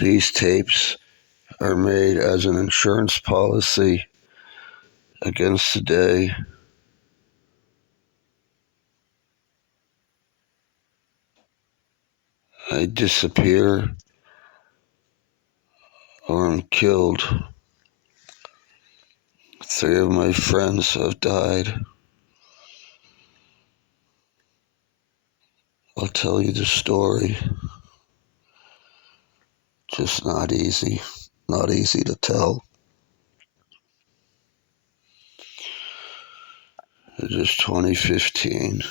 These tapes are made as an insurance policy against the day I disappear or am killed. 3 of my friends have died. I'll tell you the story. Just not easy to tell. It is 2015.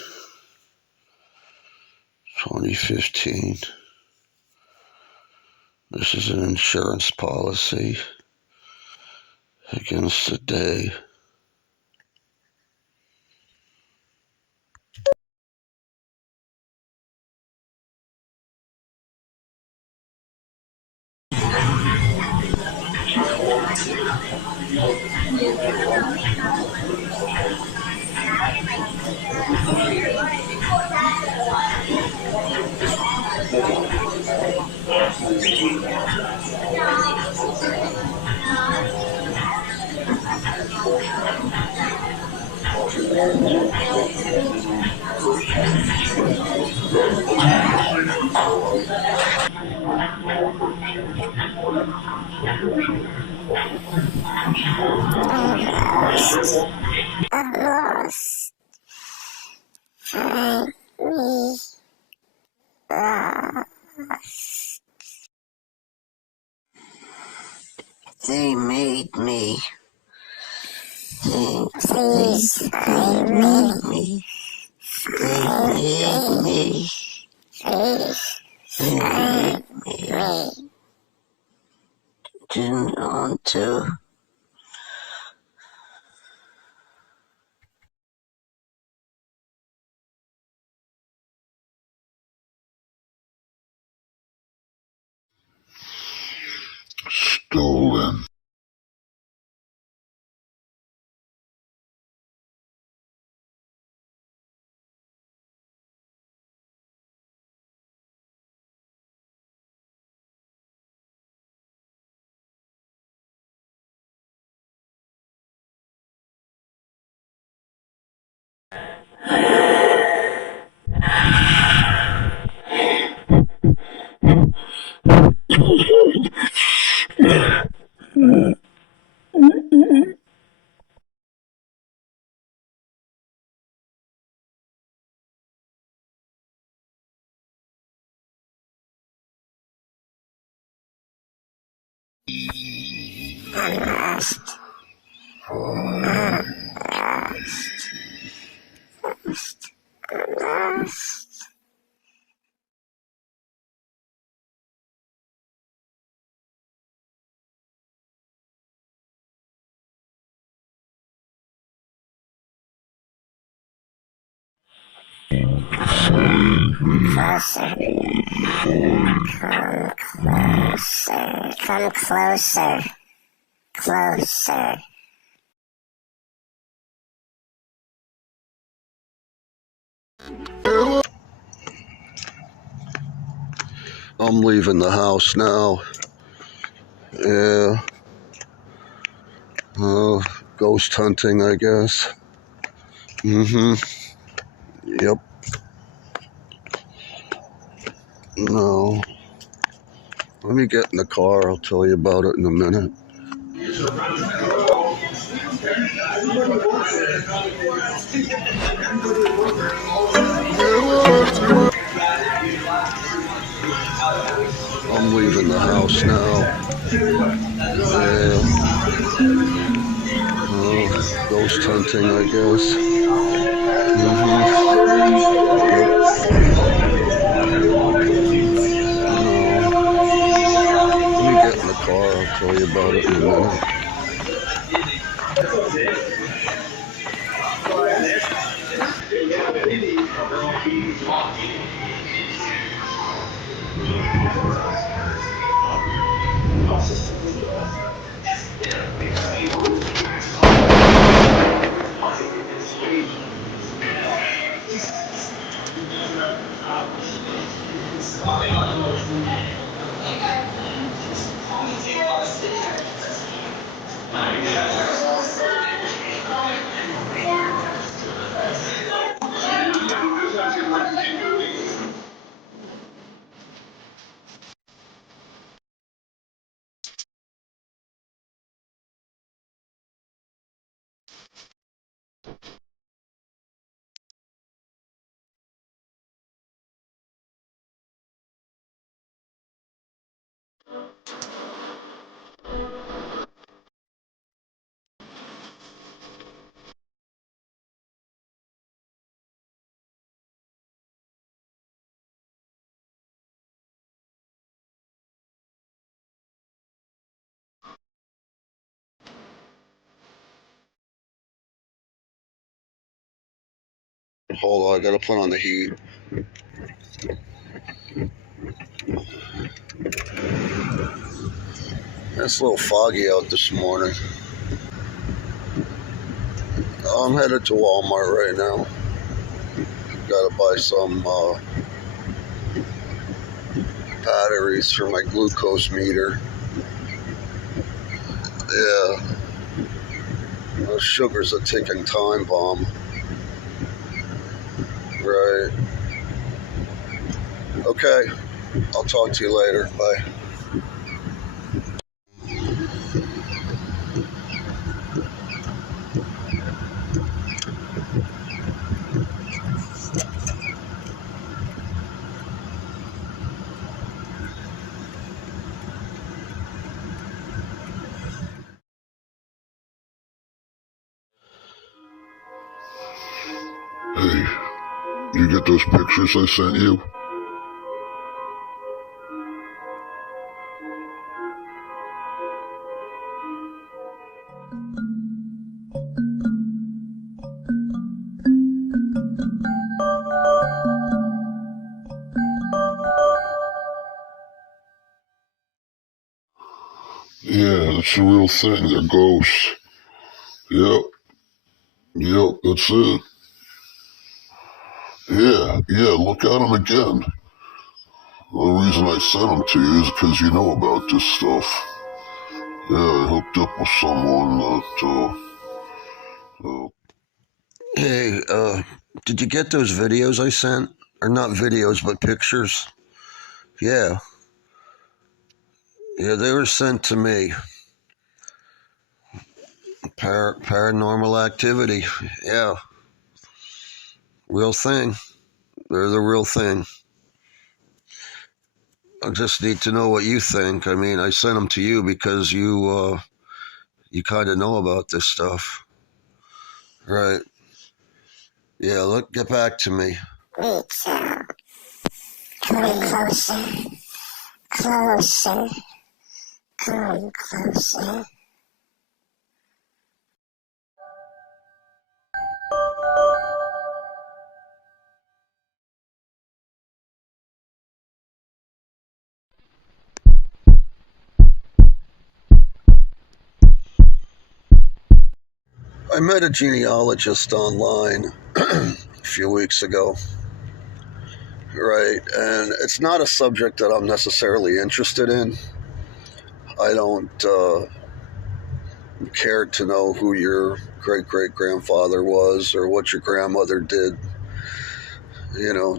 This is an insurance policy against the day. They made me. Please, they made me. They made me. They made me. Didn't want to. Stolen. Come closer. I'm leaving the house now. Yeah. Ghost hunting, I guess. Yep. No. Let me get in the car. I'll tell you about it in a minute. I'm leaving the house now. Yeah. Ghost hunting, I guess. Let me get in the car. I'll tell you about it in a minute. Hold on, I gotta put on the heat. It's a little foggy out this morning. I'm headed to Walmart right now. Gotta buy some batteries for my glucose meter. Yeah, sugar's a ticking time bomb. Right. Okay, I'll talk to you later. Bye. Hey, you get those pictures I sent you? Yeah, it's a real thing. They're ghosts. Yep, yep, that's it. Yeah, look at them again. The reason I sent them to you is because you know about this stuff. Yeah, I hooked up with someone Hey, did you get those videos I sent? Or not videos, but pictures? Yeah. Yeah, they were sent to me. Paranormal activity. Yeah. Real thing. They're the real thing. I just need to know what you think. I mean, I sent them to you because you kind of know about this stuff. Right. Yeah, look, get back to me. Me too. Coming closer, closer, come closer. I met a genealogist online a few weeks ago. Right, and it's not a subject that I'm necessarily interested in. I don't care to know who your great great grandfather was or what your grandmother did,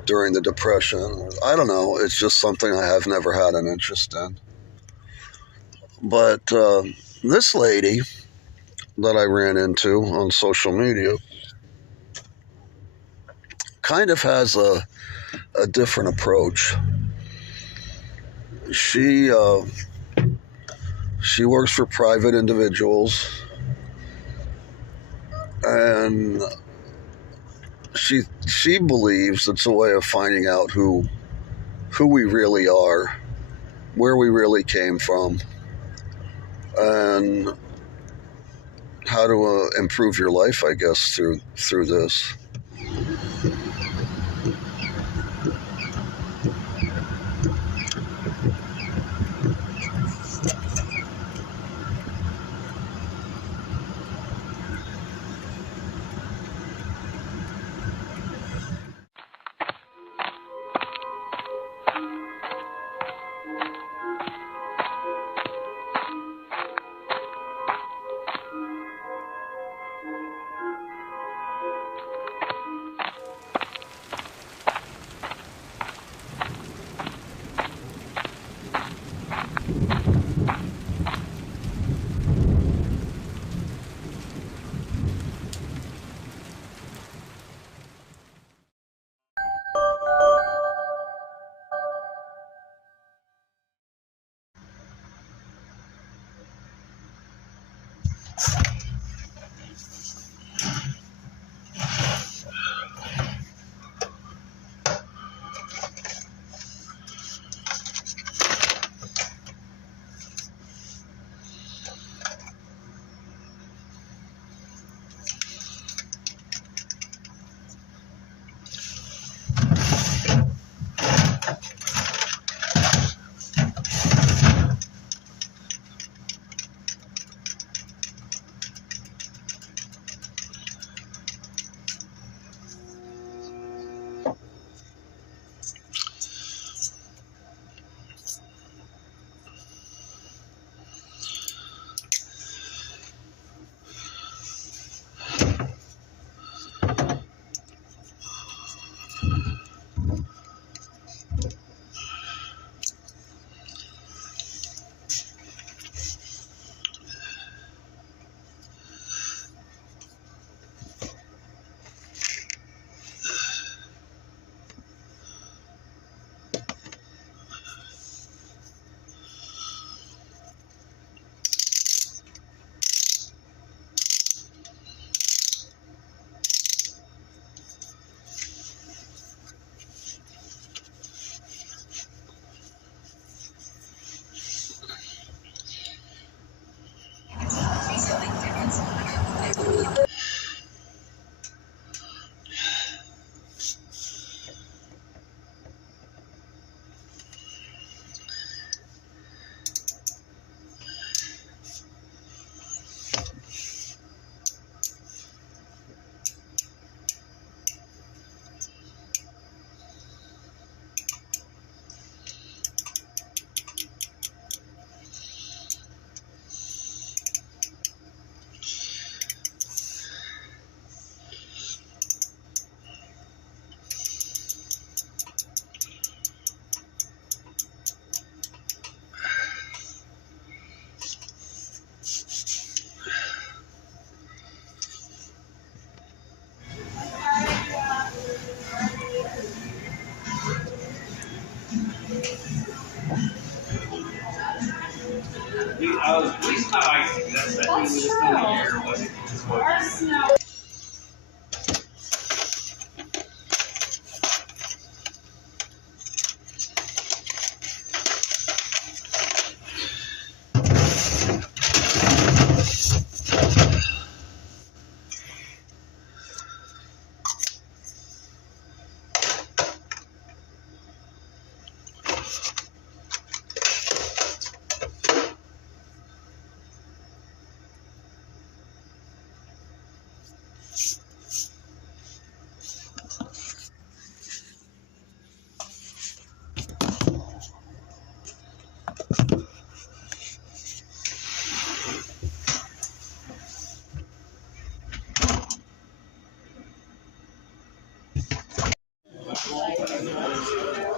during the Depression. I don't know. It's just something I have never had an interest in. But this lady that I ran into on social media kind of has a different approach. She she works for private individuals, and she believes it's a way of finding out who we really are, where we really came from, and how to improve your life, I guess, through this.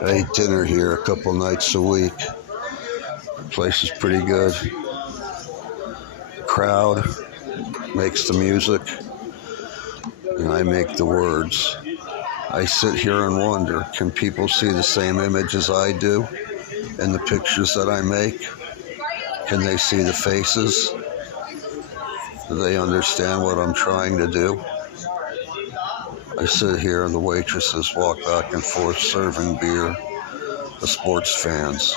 I eat dinner here a couple nights a week. The place is pretty good. The crowd makes the music, and I make the words. I sit here and wonder, can people see the same images I do in the pictures that I make? Can they see the faces? Do they understand what I'm trying to do? I sit here and the waitresses walk back and forth serving beer, the sports fans.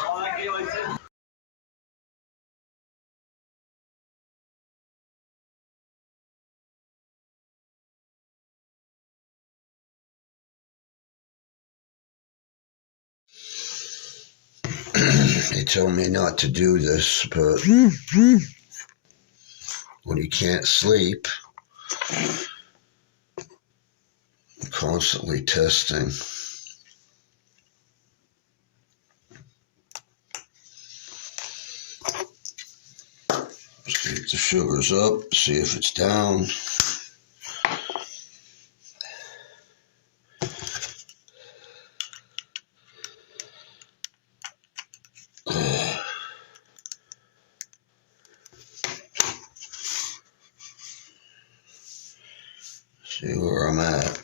They tell me not to do this, but when you can't sleep, I'm constantly testing. See if the sugar's up, see if it's down. See where I'm at.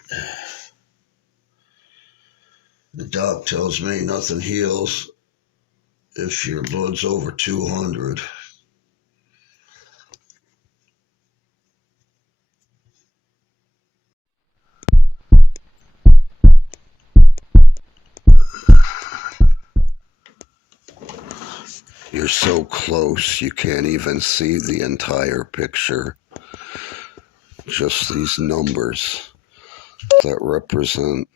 The doc tells me nothing heals if your blood's over 200. You're so close you can't even see the entire picture. Just these numbers that represent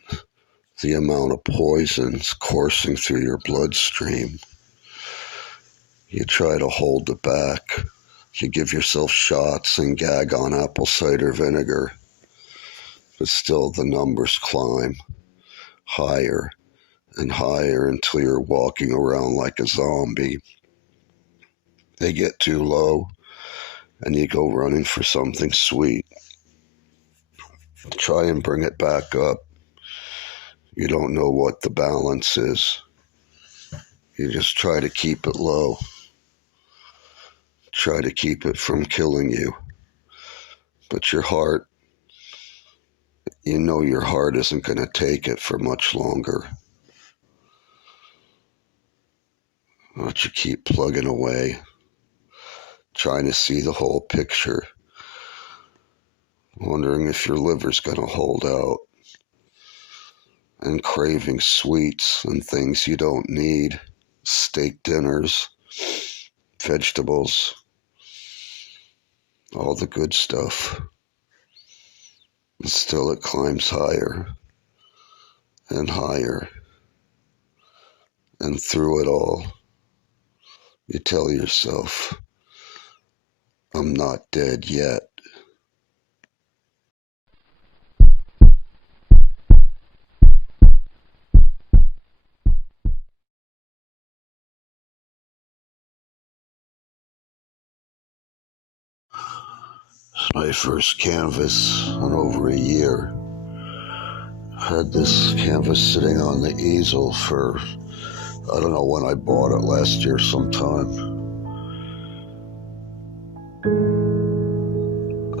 the amount of poisons coursing through your bloodstream. You try to hold it back. You give yourself shots and gag on apple cider vinegar. But still the numbers climb higher and higher until you're walking around like a zombie. They get too low and you go running for something sweet. Try and bring it back up. You don't know what the balance is. You just try to keep it low. Try to keep it from killing you. But your heart, you know your heart isn't going to take it for much longer. But you keep plugging away, trying to see the whole picture, wondering if your liver's going to hold out, and craving sweets and things you don't need, steak dinners, vegetables, all the good stuff. And still it climbs higher and higher. And through it all, you tell yourself, I'm not dead yet. It's my first canvas in over a year. I had this canvas sitting on the easel for, I don't know when I bought it, last year sometime.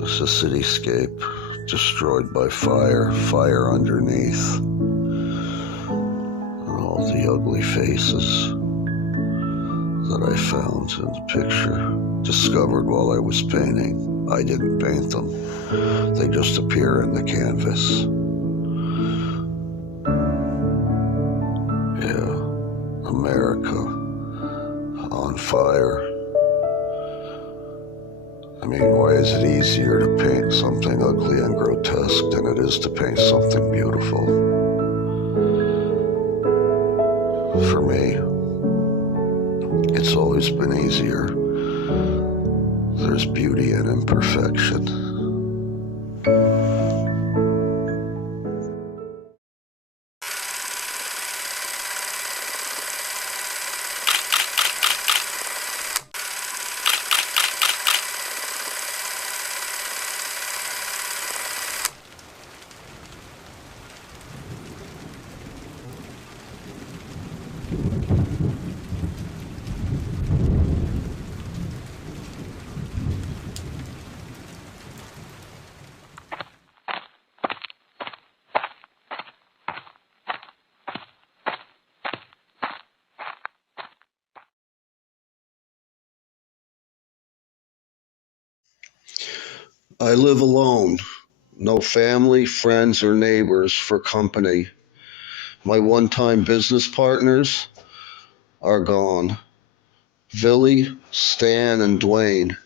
It's a cityscape destroyed by fire, fire underneath, and all the ugly faces that I found in the picture, discovered while I was painting. I didn't paint them. They just appear in the canvas. Yeah, America on fire. I mean, why is it easier to paint something ugly and grotesque than it is to paint something beautiful? For me, it's always been easier. There's beauty in imperfection. I live alone. No family, friends, or neighbors for company. My one-time business partners are gone. Billy, Stan, and Dwayne.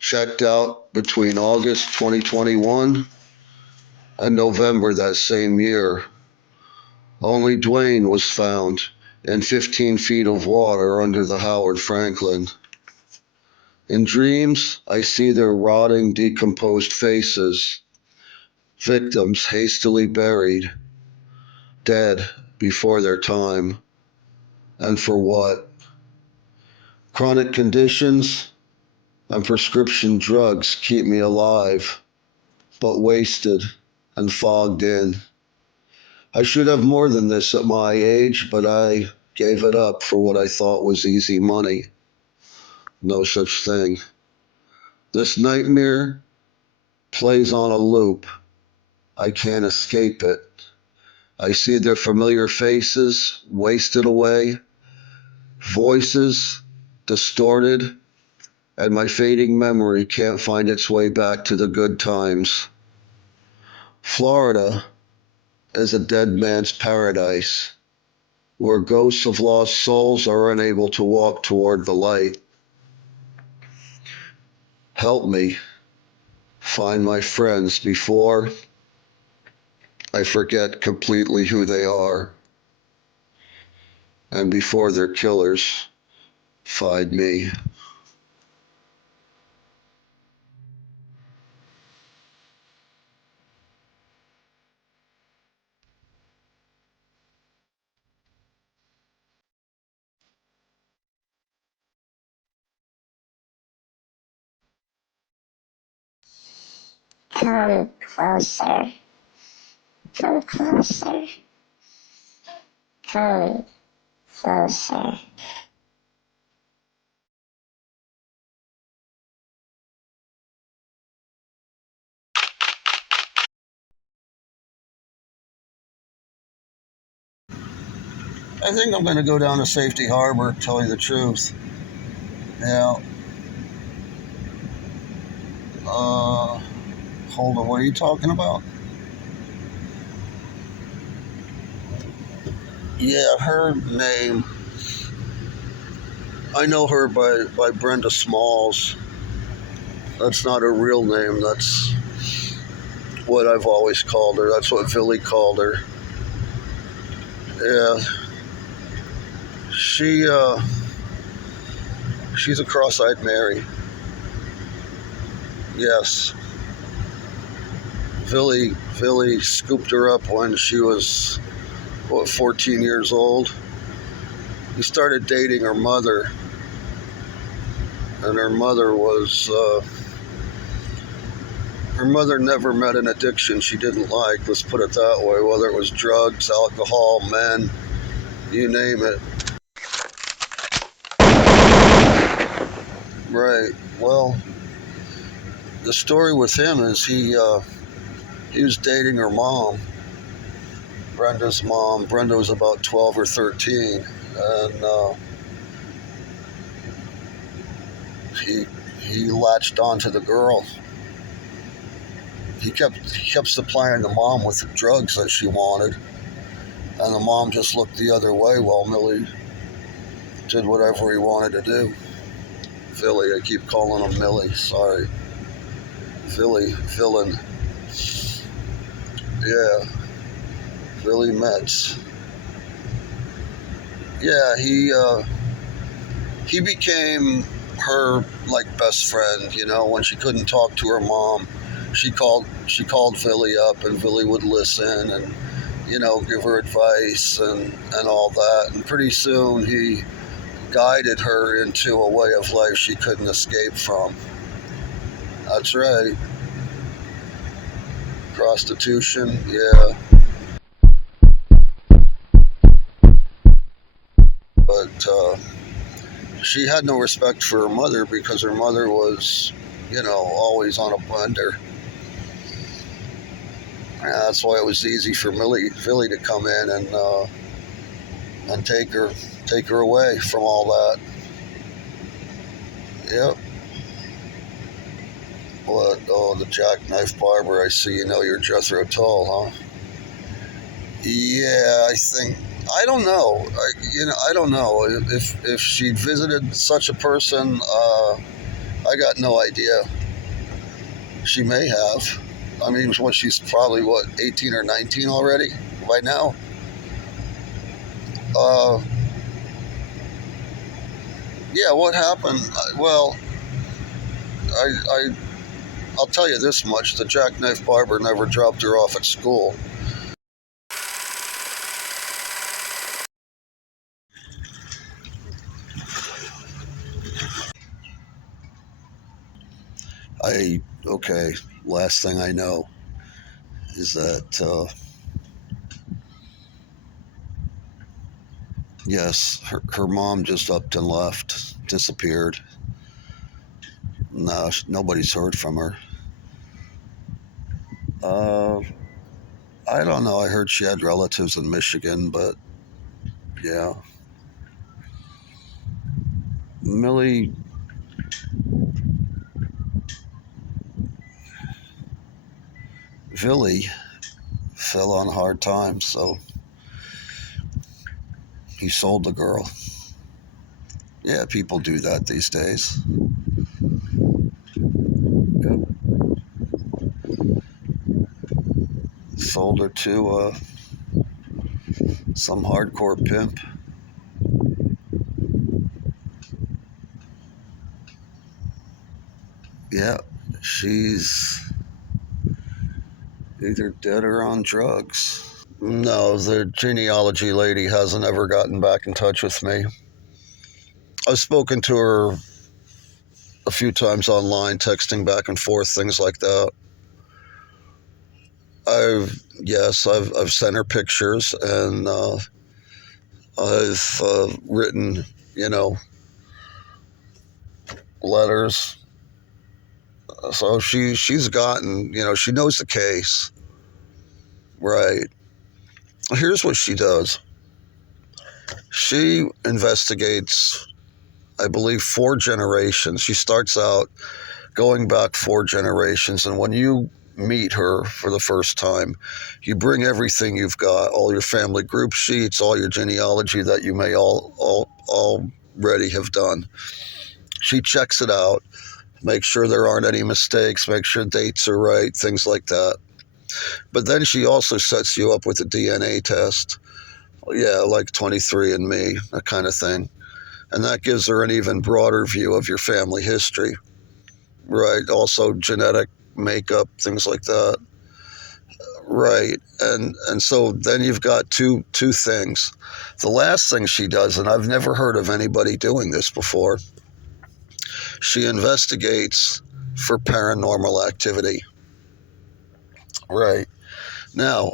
Checked out between August 2021 and November that same year. Only Dwayne was found in 15 feet of water under the Howard Franklin. In dreams, I see their rotting, decomposed faces, victims hastily buried, dead before their time. And for what? Chronic conditions and prescription drugs keep me alive, but wasted and fogged in. I should have more than this at my age, but I gave it up for what I thought was easy money. No such thing. This nightmare plays on a loop. I can't escape it. I see their familiar faces wasted away, voices distorted, and my fading memory can't find its way back to the good times. Florida is a dead man's paradise. where ghosts of lost souls are unable to walk toward the light. Help me find my friends before I forget completely who they are, and before their killers find me. Come closer. Come closer. Come closer. I think I'm going to go down to Safety Harbor, tell you the truth. Yeah. Hold on, what are you talking about? Yeah, her name. I know her by Brenda Smalls. That's not her real name. That's what I've always called her. That's what Philly called her. Yeah. She's a cross-eyed Mary. Yes. Philly scooped her up when she was, 14 years old. He started dating her mother, and her mother never met an addiction she didn't like, let's put it that way, whether it was drugs, alcohol, men, you name it. Right. Well, the story with him is he was dating her mom, Brenda's mom. Brenda was about 12 or 13, and he latched onto the girl. He kept supplying the mom with the drugs that she wanted, and the mom just looked the other way while Millie did whatever he wanted to do. Philly, I keep calling him Millie. Sorry, villain. Yeah, Philly Metz. Yeah, he became her like best friend. You know, when she couldn't talk to her mom, she called Philly up, and Philly would listen and, give her advice and all that. And pretty soon he guided her into a way of life she couldn't escape from. That's right. Prostitution, yeah. But she had no respect for her mother because her mother was, always on a blender. That's why it was easy for Philly to come in and take her away from all that. Yep. What? Oh, the jackknife barber. I see. You're Jethro Tull, huh? Yeah, I don't know. I don't know if she visited such a person. I got no idea. She may have. I mean, she's probably 18 or 19 already by now. Yeah, what happened? Well, I'll tell you this much: the jackknife barber never dropped her off at school. Okay. Last thing I know is that yes, her mom just upped and left, disappeared. No, nobody's heard from her. Uh, I don't know. I heard she had relatives in Michigan, but yeah. Millie, Villy fell on hard times, so He sold the girl. Yeah, people do that these days. Yep. Sold her to some hardcore pimp. Yeah, she's either dead or on drugs. No, the genealogy lady hasn't ever gotten back in touch with me. I've spoken to her a few times online, texting back and forth, things like that. I've sent her pictures, and I've written, letters. So she's gotten, she knows the case, right? Here's what she does. She investigates, I believe, 4 generations. She starts out going back 4 generations, and when you meet her for the first time, you bring everything you've got, all your family group sheets, all your genealogy that you may already have done. She checks it out, make sure there aren't any mistakes, make sure dates are right, things like that. But then she also sets you up with a DNA test. Yeah, like 23andMe, that kind of thing. And that gives her an even broader view of your family history, right? Also genetic makeup, things like that. Right. And so then you've got two things. The last thing she does, and I've never heard of anybody doing this before, she investigates for paranormal activity. Right. Now,